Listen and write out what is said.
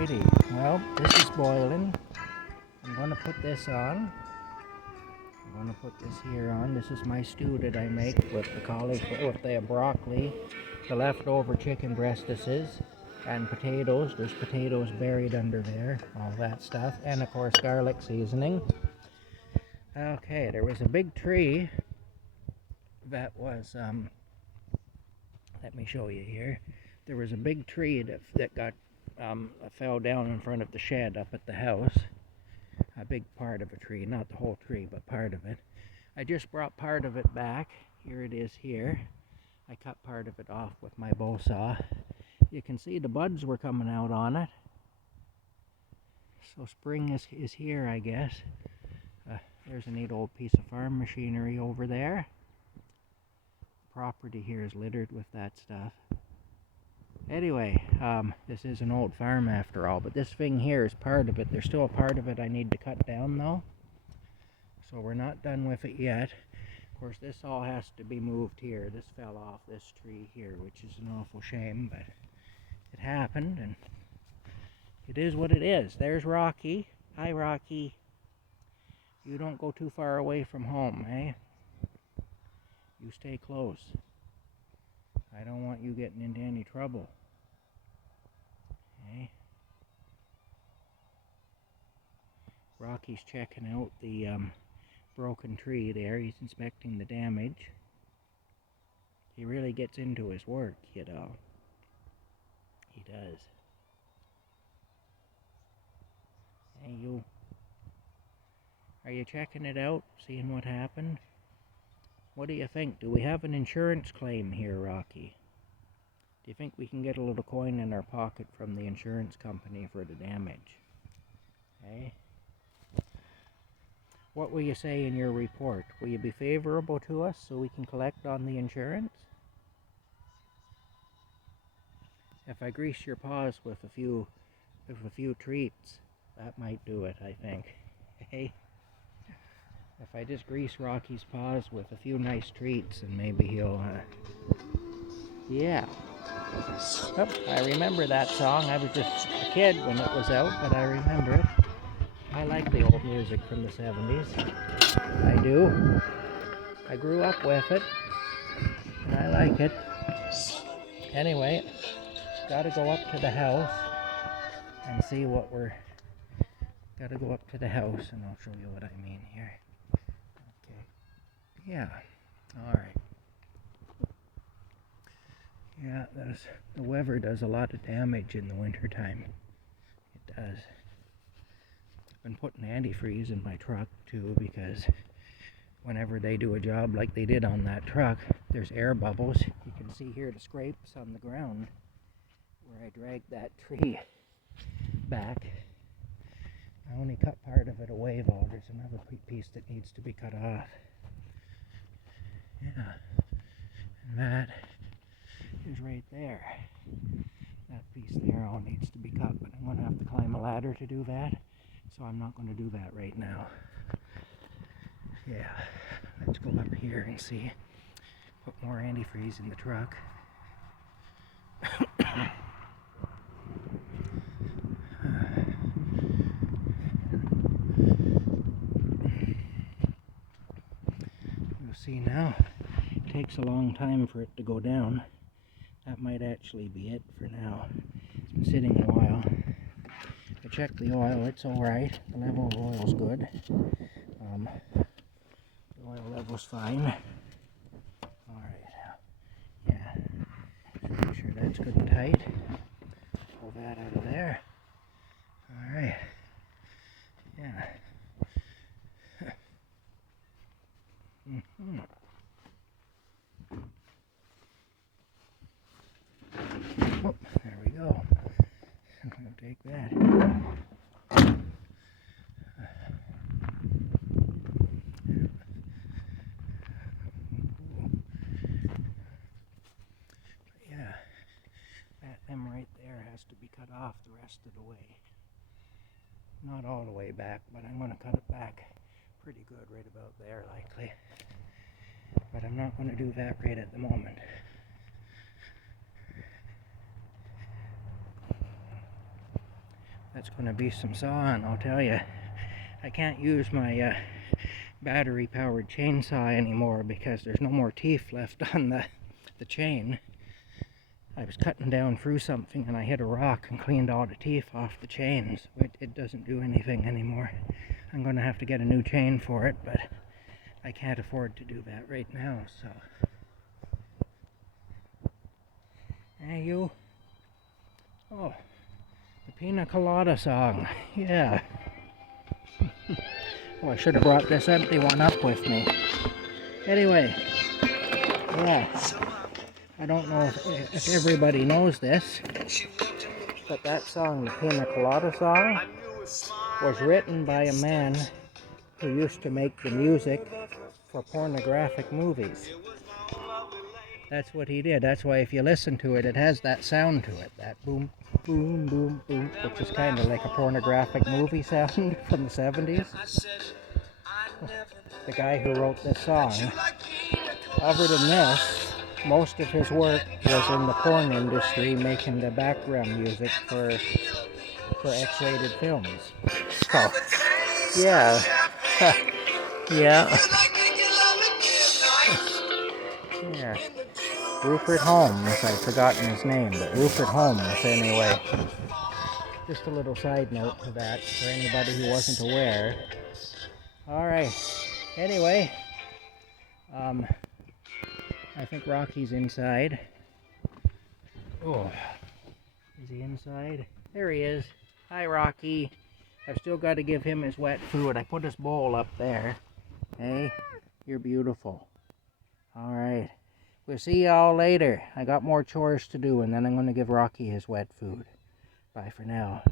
Alrighty, well, this is boiling. I'm going to put this on. I'm going to put this here on. This is my stew that I make with the broccoli, the leftover chicken breastises, and potatoes. There's potatoes buried under there, all that stuff, and of course garlic seasoning. Okay, there was a big tree that was, let me show you here. There was a big tree that got fell down in front of the shed up at the house. A big part of a tree, not the whole tree, but part of it. I just brought part of it back. Here it is here. I cut part of it off with my bow saw. You can see the buds were coming out on it. So spring is here, I guess. There's a neat old piece of farm machinery over there. The property here is littered with that stuff. Anyway, this is an old farm after all, but this thing here is part of it. There's still a part of it I need to cut down though. So we're not done with it yet. Of course, this all has to be moved here. This fell off this tree here, which is an awful shame, but it happened, and it is what it is. There's Rocky. Hi, Rocky. You don't go too far away from home, eh? You stay close. I don't want you getting into any trouble. Okay. Rocky's checking out the broken tree there. He's inspecting the damage. He really gets into his work, you know. He does. Hey, you. Are you checking it out? Seeing what happened? What do you think? Do we have an insurance claim here, Rocky? Do you think we can get a little coin in our pocket from the insurance company for the damage? Okay. What will you say in your report? Will you be favorable to us so we can collect on the insurance? If I grease your paws with a few treats, that might do it, I think. Hey. If I just grease Rocky's paws with a few nice treats, and maybe he'll, yeah. Oh, I remember that song. I was just a kid when it was out, but I remember it. I like the old music from the 70s. I do. I grew up with it, and I like it. Anyway, gotta go up to the house and see what we're... Gotta go up to the house, and I'll show you what I mean here. Okay. Yeah. Alright. Yeah, the weather does a lot of damage in the wintertime. It does. I've been putting antifreeze in my truck too, because whenever they do a job like they did on that truck, there's air bubbles. You can see here the scrapes on the ground where I dragged that tree back. I only cut part of it away though. There's another piece that needs to be cut off. Yeah. And that is right there. That piece there all needs to be cut, but I'm going to have to climb a ladder to do that, so I'm not going to do that right now. Yeah, let's go up here and see. Put more antifreeze in the truck. You'll see now, it takes a long time for it to go down. That might actually be it for now. It's been sitting a while. I checked the oil, it's alright. The level of oil's good. The oil level's fine. Alright. Yeah. Make sure that's good and tight. Pull that out of there. Alright. Yeah. Mm-hmm. Oh, there we go. I'll take that. Yeah, that limb right there has to be cut off the rest of the way. Not all the way back, but I'm going to cut it back pretty good right about there likely. But I'm not going to do that right at the moment. That's going to be some sawing, I'll tell you. I can't use my battery-powered chainsaw anymore because there's no more teeth left on the chain. I was cutting down through something and I hit a rock and cleaned all the teeth off the chain, so it doesn't do anything anymore. I'm going to have to get a new chain for it, but I can't afford to do that right now, so. Hey, you. Oh, the Pina Colada song. Yeah. Oh, I should have brought this empty one up with me. Anyway, yeah. I don't know if everybody knows this, but that song, the Pina Colada song, was written by a man who used to make the music for pornographic movies. That's what he did. That's why if you listen to it, it has that sound to it. That boom, boom, boom, boom, which is kind of like a pornographic movie sound from the 70s. The guy who wrote this song, other than this, most of his work was in the porn industry making the background music for X-rated films. So, yeah. Yeah. Yeah. Rupert Holmes, I've forgotten his name, but Rupert Holmes anyway. Just a little side note to that for anybody who wasn't aware. Alright, anyway, I think Rocky's inside. Oh, is he inside? There he is. Hi, Rocky. I've still got to give him his wet food. I put his bowl up there. Hey, you're beautiful. Alright. We'll see y'all later. I got more chores to do, and then I'm going to give Rocky his wet food. Bye for now.